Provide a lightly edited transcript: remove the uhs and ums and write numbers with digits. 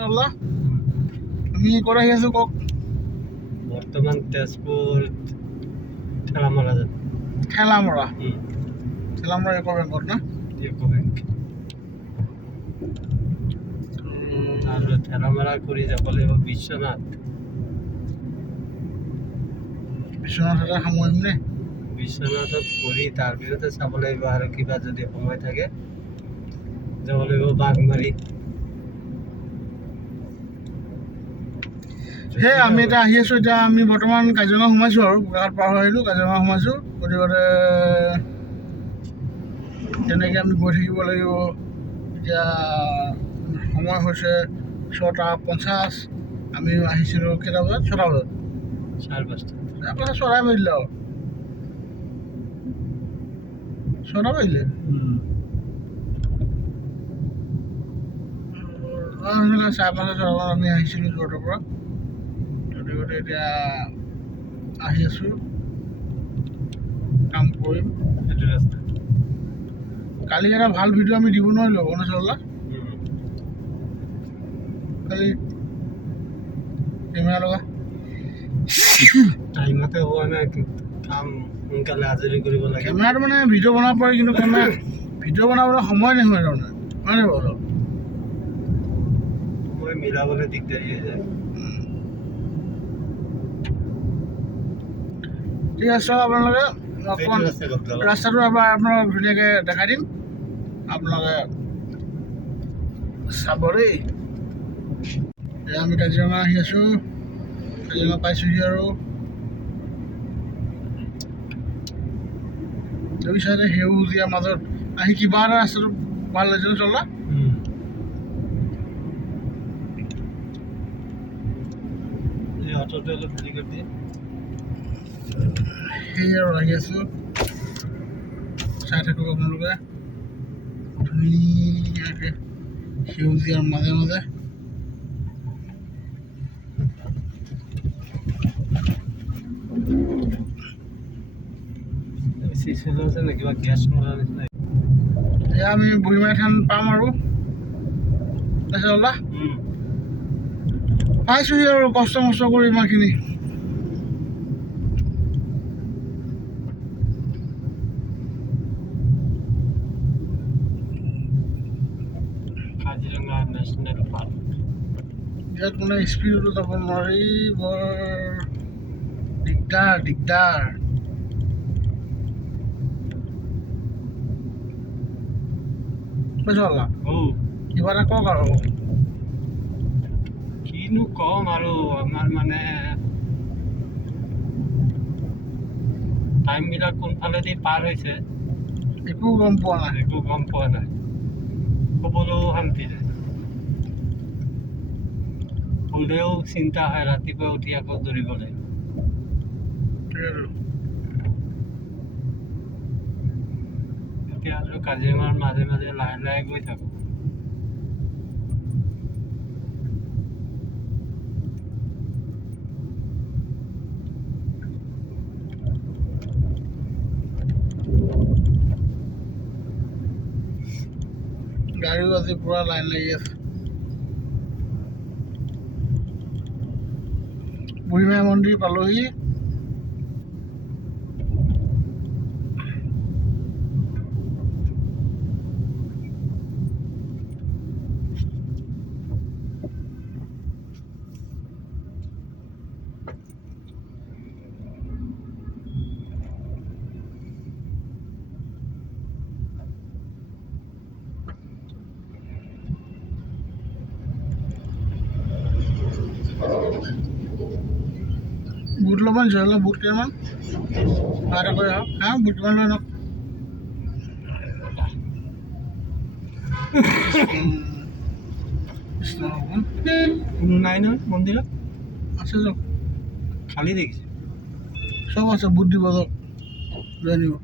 মাছাআল্লাহ আমি ক'ত আহি আছোঁ কওক বৰ্তমান তেজপুৰ ঠেলামৰা ঠেলামৰা ইউকো বেংকত না ইউকো বেংক আৰু ঠেলামৰা কৰি যাব লাগিব বিশ্বনাথতে সামৰিম নে বিশ্বনাথত কৰি তাৰপিছতে চাব লাগিব আৰু কিবা যদি সময় থাকে যাব লাগিব বাঘমাৰী সেই আমি এতিয়া আহি আছোঁ এতিয়া আমি বৰ্তমান কাজিৰঙা সোমাইছোঁ আৰু গোলাঘাট পাৰ হৈ আহিলোঁ কাজিৰঙা সোমাইছোঁ গতিকে তেনেকৈ আমি গৈ থাকিব লাগিব এতিয়া সময় হৈছে 6:50 আমি আহিছিলোঁ কেইটা বজাত 6টা বজাত 5:30 আপোনাৰ 6টা বাজিলে আৰু 6টা বাজিলে চাৰে 5:30 আমি আহিছিলোঁ যোৰহাটৰ পৰা গতিকে এতিয়া আহি আছোঁ কাম কৰিম এইটো ৰাস্তা কালি এটা ভাল ভিডিঅ' আমি দিব নোৱাৰিলোঁ মাছাআল্লাহ কালি কেমেৰা লগা টাইমতে হোৱা নাই কাম সোনকালে আজৰি কৰিব লাগে কেমেৰাটো মানে ভিডিঅ' বনাব পাৰি কিন্তু ভিডিঅ' বনাবলৈ সময় নহয় তাৰমানে হয় নাই বাৰু সময় মিলাবলৈ দিগদাৰী হৈ যায় ঠিক আছে আপোনালোকে অকণমান ৰাস্তাটো এবাৰ আপোনালোকক ধুনীয়াকৈ দেখাই দিম আপোনালোকে চাব দেই আমি কাজিৰঙা আহি আছোঁ কাজিৰঙা পাইছোঁহি আৰু দুই চাইডে সেউজীয়া মাজত আহি কিবা এটা ৰাস্তাটো ভাল লাগিছে চলা অটোটো অলপ দেৰি কৰি দিয়ে সেই আৰু আহি আছোঁ চাই থাকক আপোনালোকে ধুনীয়াকৈ সেউজীয়াৰ মাজে মাজে কিবা গেছ মৰা নিচিনা এয়া আমি বুঢ়ীমাৰী থান পাম আৰু মাছাআল্লাহ পাইছোঁহি আৰু কষ্ট কৰি ইমানখিনি কাজিৰঙা নেশ্যনেল পাৰ্ক ইয়াত মানে স্পীডতো যাব নোৱাৰি বৰ দিগদাৰ মাছাআল্লাহ কিবা এটা কওক আৰু কিনো কম আৰু আমাৰ মানে টাইমবিলাক কোনফালেদি পাৰ হৈছে একো গম পোৱা নাই ক'বলৈও শান্তি নাই হ'লেও চিন্তা হয় ৰাতিপুৱা উঠি আকৌ দৌৰিব লাগিব এতিয়া আৰু কাজিৰঙাৰ মাজে মাজে লাহে লাহে গৈ থাকোঁ গাড়ীও আজি পুৰা লাইন লাগি আছে বুঢ়ীমাৰী মন্দিৰ পালোহি বুট ল'ব নিশ্চয় বুট কেইটামান এটা কৰি আহক হা বুট কিমান লৈ আনক কোনো নাই নহয় মন্দিৰত আছে যাওক খালী দেখিছে চব আছে বুট দিব যাওক লৈ আনিব